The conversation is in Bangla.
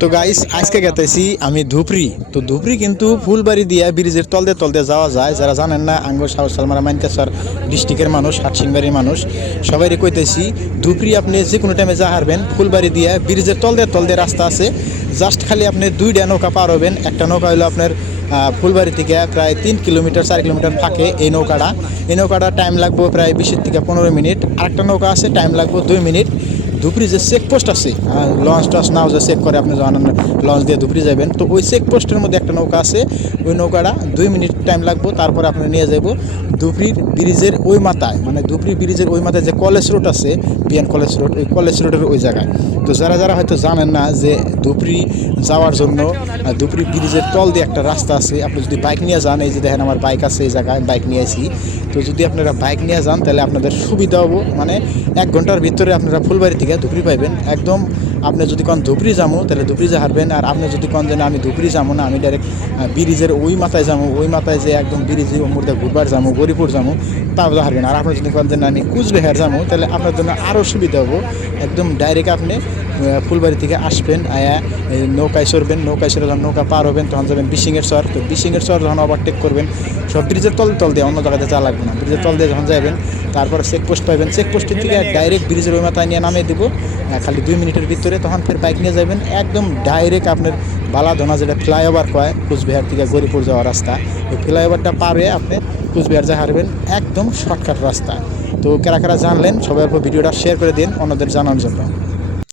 তো গাইস আজকে গেতেছি আমি ধুপরি। তো ধুপরি কিন্তু ফুলবাড়ি দিয়া ব্রিজের তলতে যাওয়া যায়। যারা জানেন না, আঙ্গুর সাউথ সালমারা মাইনকাছার ডিস্ট্রিক্টের মানুষ, হাটসিংবাড়ির মানুষ, সবাইরে কইতেছি ধুপরি আপনি যে কোনো টাইমে যা হারবেন ফুলবাড়ি দিয়া ব্রিজের তলতে রাস্তা আছে। জাস্ট খালি আপনি দুইটা নৌকা পার হবেন। একটা নৌকা হলো আপনার ফুলবাড়ি থেকে প্রায় 3 কিলোমিটার 4 কিলোমিটার থাকে এই নৌকাটা টাইম লাগবে প্রায় 20 থেকে 15 মিনিট। আরেকটা নৌকা আছে, টাইম লাগবে 2 মিনিট। ধুপরি যে চেকপোস্ট আছে, লঞ্চ টঞ্চ নাও যে চেক করে, আপনি যখন লঞ্চ দিয়ে ধুপরি যাবেন, তো ওই চেকপোস্টের মধ্যে একটা নৌকা আছে। ওই নৌকাটা 2 মিনিট টাইম লাগবে। তারপরে আপনি নিয়ে যাব ধুপরির ব্রিজের ওই মাথায়, মানে ধুপরি ব্রিজের ওই মাথায় যে কলেজ রোড আছে, বিএন কলেজ রোড, ওই কলেজ রোডের ওই জায়গায়। তো যারা হয়তো জানেন না যে ধুপরি যাওয়ার জন্য ধুপরি ব্রিজের তল দিয়ে একটা রাস্তা আছে। আপনি যদি বাইক নিয়ে যান, এই যে দেখেন আমার বাইক আছে এই জায়গায়, বাইক নিয়ে আসি। তো যদি আপনারা বাইক নিয়ে যান তাহলে আপনাদের সুবিধা হবো, মানে 1 ঘন্টার ভিতরে আপনারা ফুলবাড়ি থেকে ধুপরি পাইবেন একদম। আপনি যদি কোন ধুপরি যাবো তাহলে ধুপরি যা হারবেন, আর আপনি যদি কোন যে আমি ধুপরি যাবো না, আমি ডাইরেক্ট ব্রিজের ওই মাথায় যাবো, ওই মাথায় যে একদম ব্রিজের মুর্দা ঘুরবার যাবো, গরিপুর যাবো, তাও যা হারবেন। আর আপনি যদি কোন যে আমি কুচবিহার যাবো তাহলে আপনার জন্য আরও সুবিধা হবো। একদম ডাইরেক্ট আপনি ফুলবাড়ি থেকে আসবেন, আয়া নৌকায় চড়বেন, নৌকায় চড়ে যখন নৌকা পার হবেন তখন যাবেন বিশিংয়ের চর। তো বিশিংয়ের চর যখন ওভারটেক করবেন, সব ব্রিজের তল দিয়ে, অন্য জায়গাতে যা লাগবে না, ব্রিজের তল দিয়ে যখন যাবেন তারপরে চেকপোস্ট পাবেন। চেকপোস্টের থেকে ডাইরেক্ট ব্রিজের ওই মাথায় নিয়ে নামিয়ে দেবো খালি 2 মিনিটের ভিতরে। তখন ফের বাইক নিয়ে যাবেন একদম ডাইরেক্ট আপনার বালাধনা, যেটা ফ্লাইওভার কয় কুচবিহার থেকে গরিপুর যাওয়ার রাস্তা, ওই ফ্লাইওভারটা পার হয়ে আপনি কুচবিহার যা হারবেন, একদম শর্টকাট রাস্তা। তো কারা জানলেন সবাই ভিডিওটা শেয়ার করে দিন অন্যদের জানার জন্য।